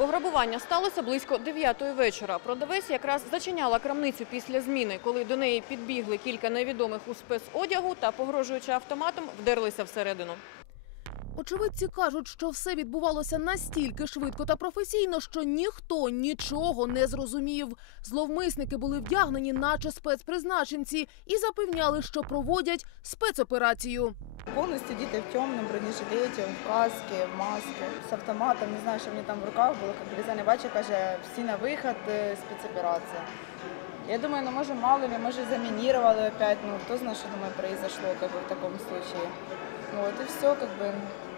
Пограбування сталося близько 9 вечора. Продавець якраз зачиняла крамницю після зміни, коли до неї підбігли кілька невідомих у спецодягу та, погрожуючи автоматом, вдерлися всередину. Очевидці кажуть, що все відбувалося настільки швидко та професійно, що ніхто нічого не зрозумів. Зловмисники були вдягнені, наче спецпризначенці, і запевняли, що проводять спецоперацію. Повністю діти в темному бронежилеті, в каски, в масці, з автоматом, не знаю, що них там в руках було, як не бачить, каже, всі на вихід, е, спецоперація. Я думаю, ну може мало ли, може заминировали опять, ну кто знает, что думаю, произошло как бы, в таком случае. Ну вот и все, как бы,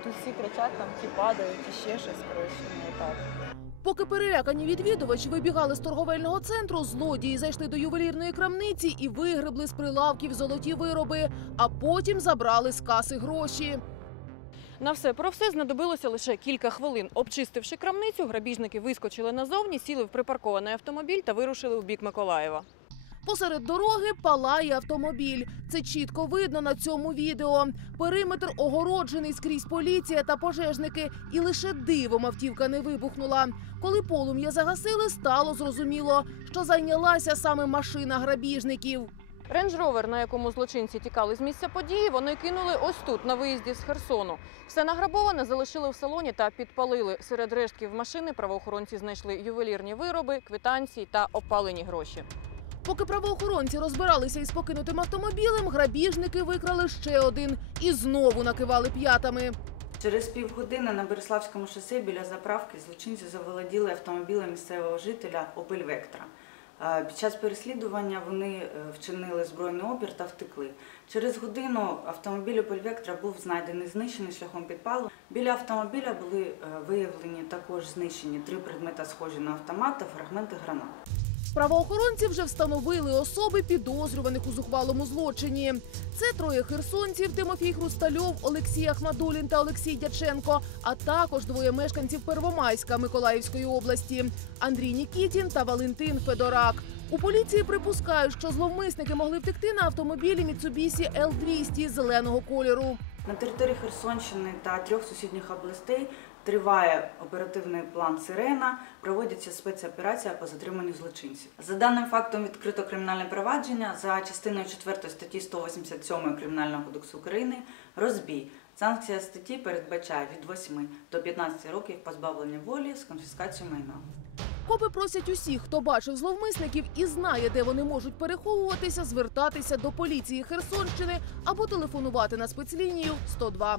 тут все кричат, там ті падають, і ще щось, коротше, ну так. Поки перелякані відвідувачі вибігали з торговельного центру, злодії зайшли до ювелірної крамниці і вигребли з прилавків золоті вироби, а потім забрали з каси гроші. На все про все знадобилося лише кілька хвилин. Обчистивши крамницю, грабіжники вискочили назовні, сіли в припаркований автомобіль та вирушили у бік Миколаєва. Посеред дороги палає автомобіль. Це чітко видно на цьому відео. Периметр огороджений скрізь поліція та пожежники, і лише дивом автівка не вибухнула. Коли полум'я загасили, стало зрозуміло, що зайнялася саме машина грабіжників. Рейндж-ровер, на якому злочинці тікали з місця події, вони кинули ось тут, на виїзді з Херсону. Все награбоване залишили в салоні та підпалили. Серед рештків машини правоохоронці знайшли ювелірні вироби, квитанції та опалені гроші. Поки правоохоронці розбиралися із покинутим автомобілем, грабіжники викрали ще один і знову накивали п'ятами. Через півгодини на Береславському шосе біля заправки злочинці заволоділи автомобілем місцевого жителя Opel Vectra. Під час переслідування вони е, вчинили збройний опір та втекли. Через годину автомобіль Vectra був знайдений знищений шляхом підпалу. Біля автомобіля були е, виявлені також знищені три предмета, схожі на автомат та фрагменти гранат. Правоохоронці вже встановили особи підозрюваних у зухвалому злочині. Це троє херсонців Тимофій Хрустальов, Олексій Ахмадулін та Олексій Дяченко, а також двоє мешканців Первомайська Миколаївської області Андрій Нікітін та Валентин Федорак. У поліції припускають, що зловмисники могли втекти на автомобілі Mitsubishi L200 зеленого кольору. На території Херсонщини та трьох сусідніх областей триває оперативний план Сирена. Проводиться спецоперація по затриманню злочинців. За даним фактом відкрито кримінальне провадження за частиною 4 статті 187 Кримінального кодексу України розбій. Санкція статті передбачає від 8 до 15 років позбавлення волі з конфіскацією майна. Копи просять усіх, хто бачив зловмисників і знає, де вони можуть переховуватися, звертатися до поліції Херсонщини або телефонувати на спецлінію 102.